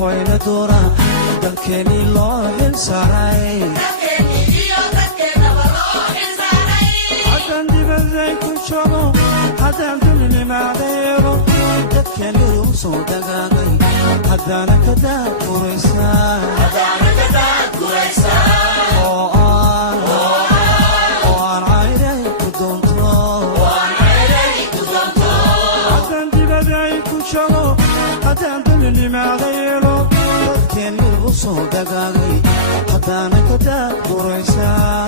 hoyna doora dalkeeni loo hel saaray haddaan dibadday ku joogo haddaan dulnimadeego dadkeeni u soo dagaagay haddaan ka daadguraysaa oo aan cayray ku doonto haddaan dibadday ku joogo haddaan dulnimadeego dadkeeni u soo dagaagay haddaan ka daadguraysaa